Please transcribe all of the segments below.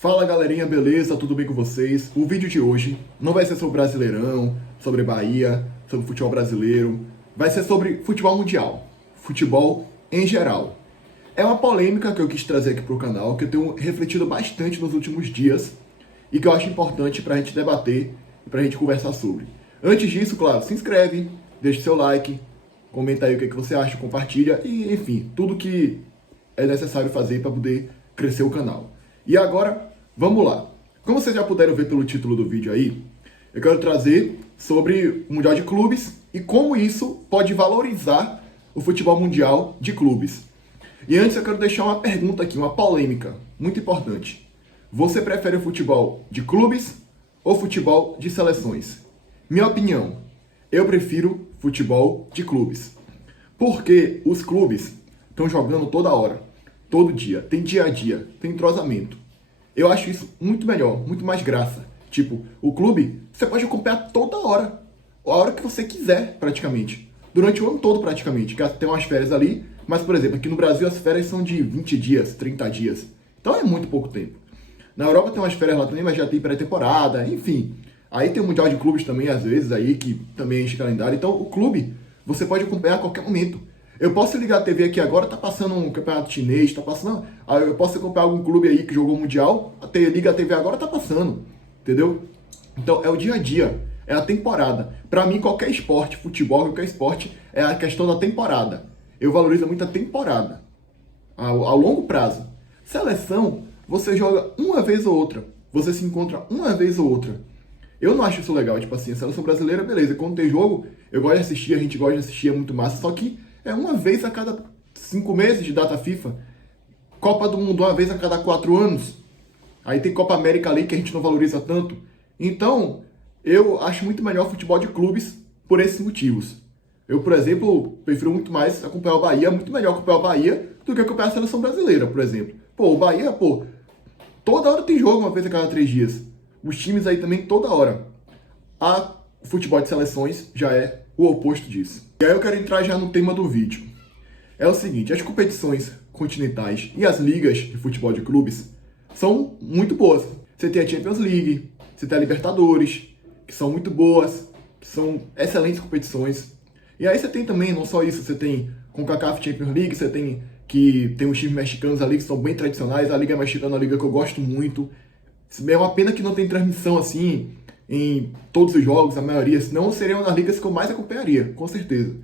Fala galerinha, beleza? Tudo bem com vocês? O vídeo de hoje não vai ser sobre Brasileirão, sobre Bahia, sobre futebol brasileiro, vai ser sobre futebol mundial, futebol em geral. É uma polêmica que eu quis trazer aqui pro canal, que eu tenho refletido bastante nos últimos dias e que eu acho importante pra gente debater e pra gente conversar sobre. Antes disso, claro, se inscreve, deixa seu like, comenta aí o que você acha, compartilha e, enfim, tudo que é necessário fazer para poder crescer o canal. E agora, vamos lá. Como vocês já puderam ver pelo título do vídeo aí, eu quero trazer sobre o Mundial de Clubes e como isso pode valorizar o futebol mundial de clubes. E antes eu quero deixar uma pergunta aqui, uma polêmica, muito importante. Você prefere o futebol de clubes ou futebol de seleções? Minha opinião, eu prefiro futebol de clubes. Porque os clubes estão jogando toda hora, todo dia, tem dia a dia, tem entrosamento. Eu acho isso muito melhor, muito mais graça. Tipo, o clube, você pode acompanhar toda hora, a hora que você quiser, praticamente. Durante o ano todo, praticamente, que tem umas férias ali, mas, por exemplo, aqui no Brasil as férias são de 20 dias, 30 dias. Então é muito pouco tempo. Na Europa tem umas férias lá também, mas já tem pré-temporada, enfim. Aí tem o Mundial de Clubes também, às vezes, aí, que também enche calendário. Então, o clube, você pode acompanhar a qualquer momento. Eu posso ligar a TV aqui agora, tá passando um campeonato chinês, tá passando... Eu posso acompanhar algum clube aí que jogou Mundial, liga a TV agora, tá passando, entendeu? Então, é o dia a dia, é a temporada. Pra mim, qualquer esporte, futebol, qualquer esporte, é a questão da temporada. Eu valorizo muito a temporada, ao longo prazo. Seleção, você joga uma vez ou outra, você se encontra uma vez ou outra. Eu não acho isso legal, tipo assim, a seleção brasileira, beleza, quando tem jogo, eu gosto de assistir, a gente gosta de assistir, é muito massa, só que é uma vez a cada 5 meses de data FIFA. Copa do Mundo uma vez a cada 4 anos. Aí tem Copa América ali que a gente não valoriza tanto. Então, eu acho muito melhor futebol de clubes por esses motivos. Eu, por exemplo, prefiro muito mais acompanhar o Bahia, muito melhor acompanhar o Bahia do que acompanhar a seleção brasileira, por exemplo. Pô, o Bahia, toda hora tem jogo uma vez a cada 3 dias. Os times aí também toda hora. O futebol de seleções já é o oposto disso. E aí eu quero entrar já no tema do vídeo. É o seguinte, as competições continentais e as ligas de futebol de clubes são muito boas. Você tem a Champions League, você tem a Libertadores, que são muito boas, que são excelentes competições. E aí você tem também, não só isso, você tem CONCACAF Champions League, você tem os times mexicanos ali que são bem tradicionais, a Liga Mexicana é uma liga que eu gosto muito. É uma pena que não tem transmissão assim em todos os jogos, a maioria, senão seria uma das ligas que eu mais acompanharia, com certeza.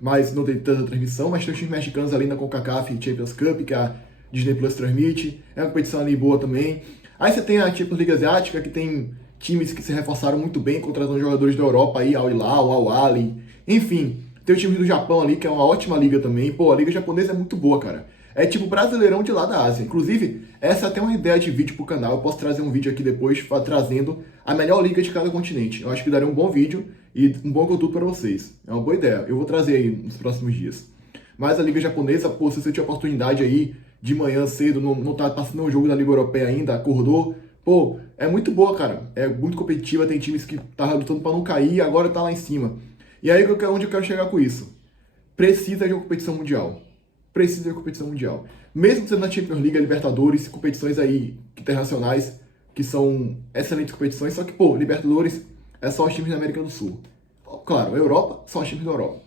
Mas não tem tanta transmissão, mas tem os times mexicanos ali na CONCACAF Champions Cup, que a Disney Plus transmite, é uma competição ali boa também. Aí você tem a Champions League Asiática, que tem times que se reforçaram muito bem, contratando jogadores da Europa aí, Al Hilal, Al Ahly, enfim. Tem os times do Japão ali, que é uma ótima liga também. Pô, a liga japonesa é muito boa, cara. É tipo Brasileirão de lá da Ásia. Inclusive, essa é até uma ideia de vídeo pro canal. Eu posso trazer um vídeo aqui depois trazendo a melhor liga de cada continente. Eu acho que daria um bom vídeo e um bom conteúdo para vocês. É uma boa ideia. Eu vou trazer aí nos próximos dias. Mas a liga japonesa, pô, se você tiver oportunidade aí de manhã cedo, não tá passando um jogo da Liga Europeia ainda, acordou, pô, é muito boa, cara. É muito competitiva, tem times que tá lutando para não cair e agora tá lá em cima. E aí, onde eu quero chegar com isso? Precisa de uma competição mundial. Precisa de competição mundial. Mesmo sendo na Champions League, Libertadores, competições aí internacionais, que são excelentes competições, só que, pô, Libertadores é só os times da América do Sul. Claro, Europa, só os times da Europa.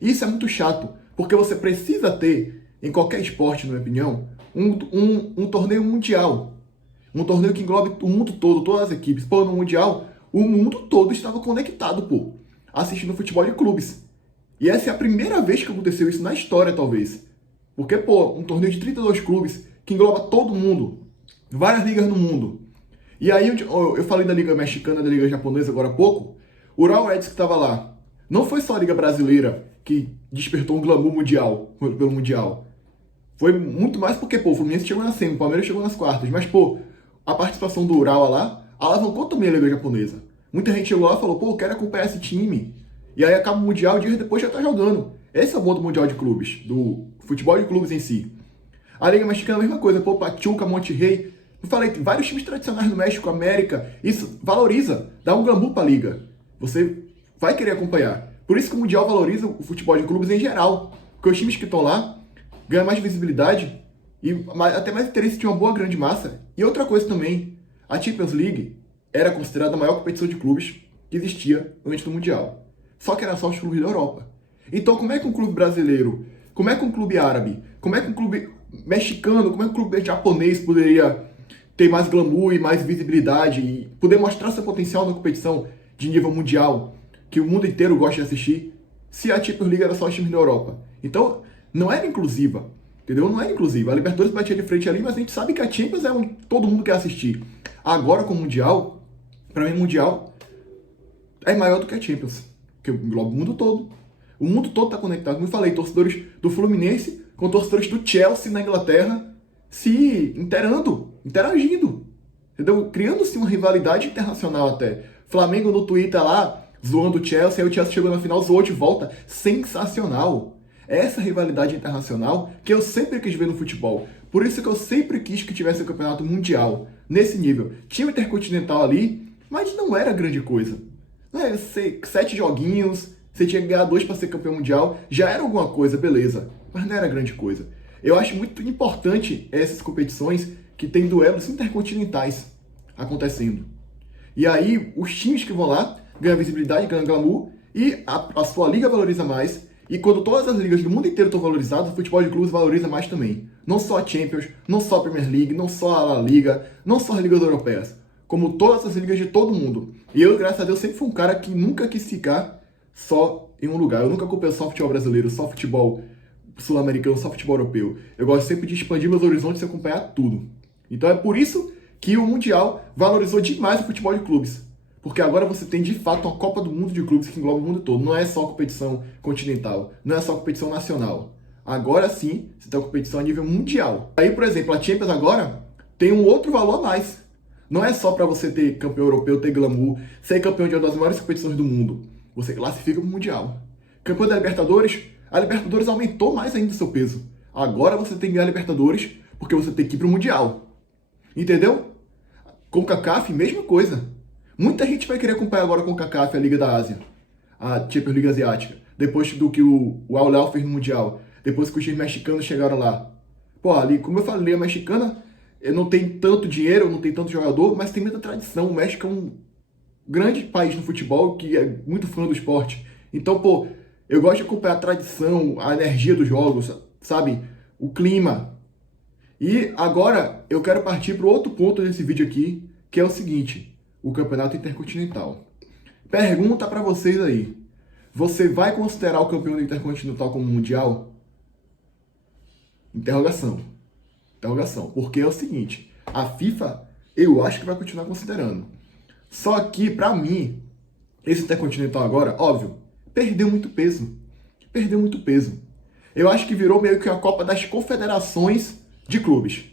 Isso é muito chato, porque você precisa ter, em qualquer esporte, na minha opinião, um torneio mundial. Um torneio que englobe o mundo todo, todas as equipes. Pô, no Mundial, o mundo todo estava conectado, pô, assistindo futebol de clubes. E essa é a primeira vez que aconteceu isso na história, talvez. Porque, pô, um torneio de 32 clubes que engloba todo mundo, várias ligas no mundo. E aí eu falei da Liga Mexicana, da Liga Japonesa agora há pouco, o Urawa Reds que estava lá. Não foi só a Liga Brasileira que despertou um glamour mundial, pelo Mundial. Foi muito mais porque, pô, o Fluminense chegou na semi, o Palmeiras chegou nas quartas. Mas, pô, a participação do Urawa lá alavancou também a Liga Japonesa. Muita gente chegou lá e falou, pô, eu quero acompanhar esse time. E aí acaba o Mundial, dias depois já tá jogando. Esse é o bom do Mundial de Clubes, do futebol de clubes em si. A Liga Mexicana é a mesma coisa, pô, Pachuca, Monterrey. Eu falei, tem vários times tradicionais do México, América. Isso valoriza, dá um glamour pra liga. Você vai querer acompanhar. Por isso que o Mundial valoriza o futebol de clubes em geral. Porque os times que estão lá ganham mais visibilidade, até mais interesse de uma boa grande massa. E outra coisa também, a Champions League era considerada a maior competição de clubes que existia antes do Mundial. Só que era só os clubes da Europa. Então como é que um clube brasileiro, como é que um clube árabe, como é que um clube mexicano, como é que um clube japonês poderia ter mais glamour e mais visibilidade e poder mostrar seu potencial na competição de nível mundial, que o mundo inteiro gosta de assistir, se a Champions League era só os times da Europa? Então, não era inclusiva, entendeu? Não era inclusiva. A Libertadores batia de frente ali, mas a gente sabe que a Champions é onde todo mundo quer assistir. Agora, com o Mundial, para mim, o Mundial é maior do que a Champions, porque engloba o mundo todo. O mundo todo está conectado. Como eu falei, torcedores do Fluminense com torcedores do Chelsea na Inglaterra se interagindo, entendeu? Criando-se uma rivalidade internacional até. Flamengo no Twitter lá, zoando o Chelsea, aí o Chelsea chegou na final, zoou de volta. Sensacional! Essa rivalidade internacional que eu sempre quis ver no futebol. Por isso que eu sempre quis que tivesse um campeonato mundial nesse nível. Tinha o Intercontinental ali, mas não era grande coisa. Não é 7 joguinhos, você tinha que ganhar 2 para ser campeão mundial, já era alguma coisa, beleza. Mas não era grande coisa. Eu acho muito importante essas competições que tem duelos intercontinentais acontecendo. E aí, os times que vão lá ganham visibilidade, ganham glamour, e a sua liga valoriza mais. E quando todas as ligas do mundo inteiro estão valorizadas, o futebol de clubes valoriza mais também. Não só a Champions, não só a Premier League, não só a La Liga, não só as ligas europeias. Como todas as ligas de todo mundo. E eu, graças a Deus, sempre fui um cara que nunca quis ficar só em um lugar. Eu nunca acompanhei só futebol brasileiro, só futebol sul-americano, só futebol europeu. Eu gosto sempre de expandir meus horizontes e acompanhar tudo. Então é por isso que o Mundial valorizou demais o futebol de clubes. Porque agora você tem, de fato, uma Copa do Mundo de clubes que engloba o mundo todo. Não é só competição continental, não é só competição nacional. Agora sim, você tem uma competição a nível mundial. Aí, por exemplo, a Champions agora tem um outro valor a mais. Não é só para você ter campeão europeu, ter glamour, ser campeão de uma das maiores competições do mundo. Você classifica para o Mundial. Campeão da Libertadores, a Libertadores aumentou mais ainda o seu peso. Agora você tem que ganhar a Libertadores porque você tem que ir para o Mundial. Entendeu? Com o CONCACAF, mesma coisa. Muita gente vai querer acompanhar agora com o CONCACAF a Liga da Ásia, a Champions League Asiática, depois do que o Al Hilal fez no Mundial, depois que os times mexicanos chegaram lá. Pô, ali, como eu falei, a mexicana não tem tanto dinheiro, não tem tanto jogador, mas tem muita tradição. O México é um grande país no futebol que é muito fã do esporte. Então, pô, eu gosto de acompanhar a tradição, a energia dos jogos, sabe? O clima. E agora eu quero partir para o outro ponto desse vídeo aqui, que é o seguinte: o Campeonato Intercontinental. Pergunta para vocês aí: você vai considerar o campeão do Intercontinental como mundial? Interrogação. Interrogação. Porque é o seguinte: a FIFA, eu acho que vai continuar considerando. Só que, para mim, esse Intercontinental agora, óbvio, perdeu muito peso. Perdeu muito peso. Eu acho que virou meio que a Copa das Confederações de clubes.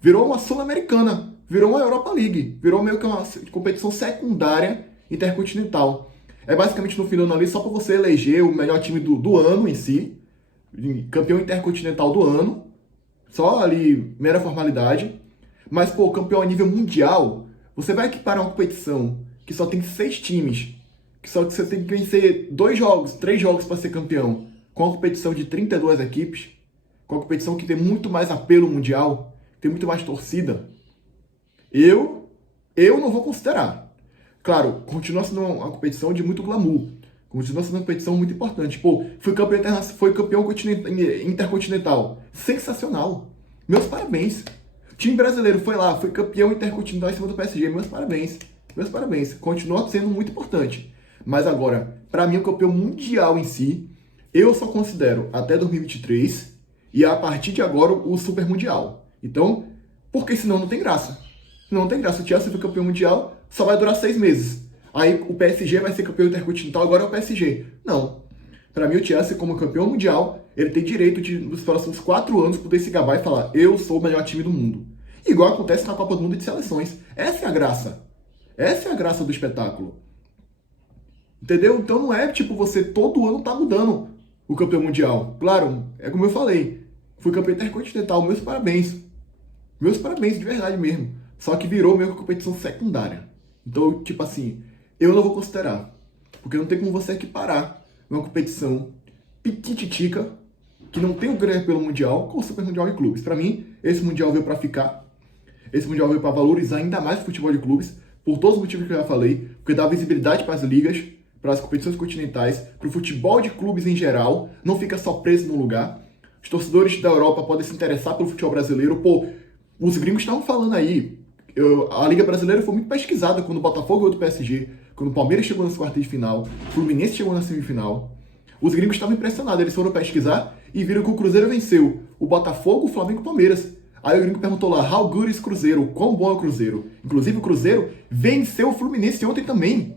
Virou uma Sul-Americana. Virou uma Europa League. Virou meio que uma competição secundária intercontinental. É basicamente no final ali só para você eleger o melhor time do ano em si. Campeão intercontinental do ano. Só ali, mera formalidade. Mas, pô, campeão a nível mundial, você vai equiparar uma competição que só tem 6 times, que só que você tem que vencer 2 jogos, 3 jogos para ser campeão, com uma competição de 32 equipes, com uma competição que tem muito mais apelo mundial, tem muito mais torcida. Eu não vou considerar. Claro, continua sendo uma competição de muito glamour. Continua sendo uma competição muito importante. Pô, foi campeão intercontinental. Sensacional. Meus parabéns. O time brasileiro foi lá, foi campeão intercontinental em cima do PSG. Meus parabéns. Meus parabéns. Continua sendo muito importante. Mas agora, para mim, o campeão mundial em si, eu só considero até 2023 e a partir de agora o Super Mundial. Então, porque senão não tem graça. Não tem graça. O Chelsea foi campeão mundial, só vai durar 6 meses. Aí o PSG vai ser campeão intercontinental, agora é o PSG. Não. Para mim, o Chelsea, como campeão mundial, ele tem direito de, nos próximos 4 anos, poder se gabar e falar: eu sou o melhor time do mundo. Igual acontece na Copa do Mundo de Seleções. Essa é a graça. Essa é a graça do espetáculo. Entendeu? Então não é tipo você todo ano tá mudando o campeão mundial. Claro, é como eu falei. Fui campeão intercontinental. Meus parabéns. Meus parabéns, de verdade mesmo. Só que virou meio que competição secundária. Então, tipo assim, eu não vou considerar. Porque não tem como você equiparar uma competição pitititica que não tem o grande apelo mundial com o Super Mundial de Clubes. Para mim, esse Mundial veio para ficar. Esse Mundial veio para valorizar ainda mais o futebol de clubes, por todos os motivos que eu já falei, porque dá visibilidade para as ligas, para as competições continentais, para o futebol de clubes em geral, não fica só preso num lugar. Os torcedores da Europa podem se interessar pelo futebol brasileiro. Pô, os gringos estavam falando aí. A Liga Brasileira foi muito pesquisada quando o Botafogo ganhou do PSG, quando o Palmeiras chegou nas quartas de final, o Fluminense chegou na semifinal. Os gringos estavam impressionados, eles foram pesquisar e viram que o Cruzeiro venceu o Botafogo, o Flamengo e o Palmeiras. Aí o gringo perguntou lá, how good is Cruzeiro? Quão bom é o Cruzeiro? Inclusive o Cruzeiro venceu o Fluminense ontem também.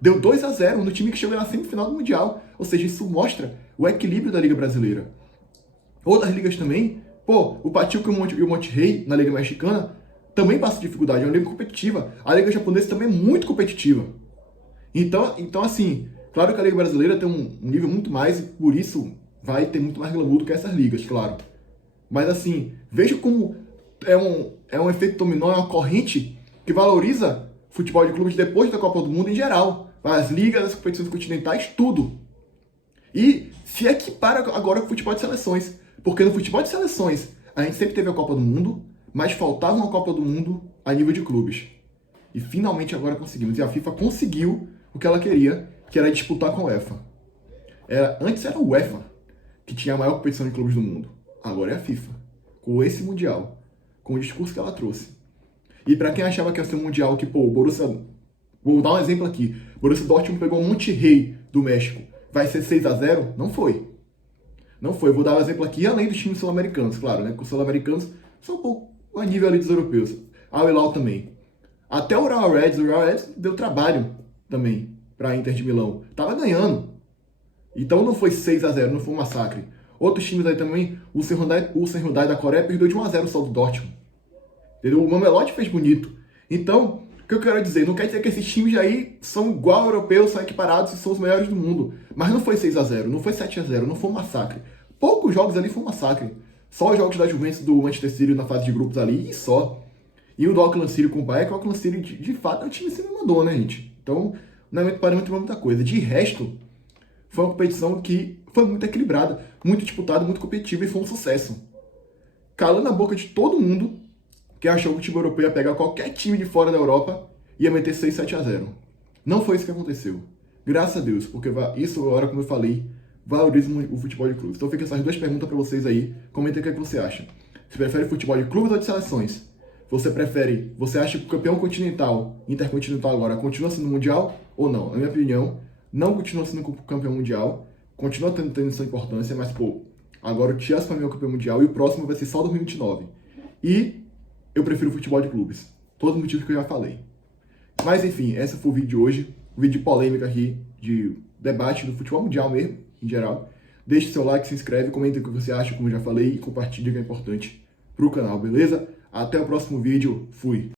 Deu 2-0 no time que chegou na semifinal do Mundial. Ou seja, isso mostra o equilíbrio da Liga Brasileira. Outras ligas também, pô, o Pachuca e o Monterrey na Liga Mexicana também passam dificuldade, é uma liga competitiva. A Liga Japonesa também é muito competitiva. Então assim, claro que a Liga Brasileira tem um nível muito mais e por isso vai ter muito mais glamour do que essas ligas, claro. Mas assim, veja como é um efeito dominó, é uma corrente que valoriza futebol de clubes depois da Copa do Mundo em geral. As ligas, as competições continentais, tudo. E se equipara agora com o futebol de seleções. Porque no futebol de seleções, a gente sempre teve a Copa do Mundo, mas faltava uma Copa do Mundo a nível de clubes. E finalmente agora conseguimos. E a FIFA conseguiu o que ela queria, que era disputar com a UEFA. Antes era a UEFA, que tinha a maior competição de clubes do mundo. Agora é a FIFA, com esse Mundial, com o discurso que ela trouxe. E para quem achava que ia ser um Mundial que, pô, o Borussia... Vou dar um exemplo aqui. O Borussia Dortmund pegou o Monterrey do México. Vai ser 6-0? Não foi. Não foi. Vou dar um exemplo aqui, além dos times sul-americanos, claro, né? Porque os sul-americanos são um pouco a nível ali dos europeus. Al Hilal também. Até o Real Reds deu trabalho também para a Inter de Milão. Tava ganhando. Então não foi 6-0, não foi um massacre. Outros times aí também, o Hyundai da Coreia perdeu de 1-0 só do Dortmund. Entendeu? O Mamelodi fez bonito. Então, o que eu quero dizer? Não quer dizer que esses times aí são igual ao europeus, são equiparados e são os melhores do mundo. Mas não foi 6-0, não foi 7-0, não foi um massacre. Poucos jogos ali foi um massacre. Só os jogos da Juventus do Manchester City na fase de grupos ali e só. E o do Auckland City com o Bayern, que o Auckland City de fato é um time que me mandou, né, gente? Então, não é parâmetro para muita coisa. De resto, foi uma competição que foi muito equilibrada, muito disputada, muito competitiva e foi um sucesso. Calando a boca de todo mundo que achou que o time europeu ia pegar qualquer time de fora da Europa e ia meter 6-7-0. Não foi isso que aconteceu. Graças a Deus, porque isso agora, como eu falei, valoriza o futebol de clubes. Então fica essas duas perguntas para vocês aí. Comenta o que você acha. Você prefere futebol de clubes ou de seleções? Você acha que o campeão continental, intercontinental agora, continua sendo mundial ou não? Na minha opinião, não continua sendo campeão mundial, continua tendo sua importância, mas, pô, agora o Chelsea para mim é o campeão mundial e o próximo vai ser só 2029. E eu prefiro futebol de clubes. Todos os motivos que eu já falei. Mas, enfim, esse foi o vídeo de hoje. Um vídeo de polêmica aqui, de debate do futebol mundial mesmo, em geral. Deixe seu like, se inscreve, comenta o que você acha, como eu já falei, e compartilha que é importante pro canal, beleza? Até o próximo vídeo. Fui!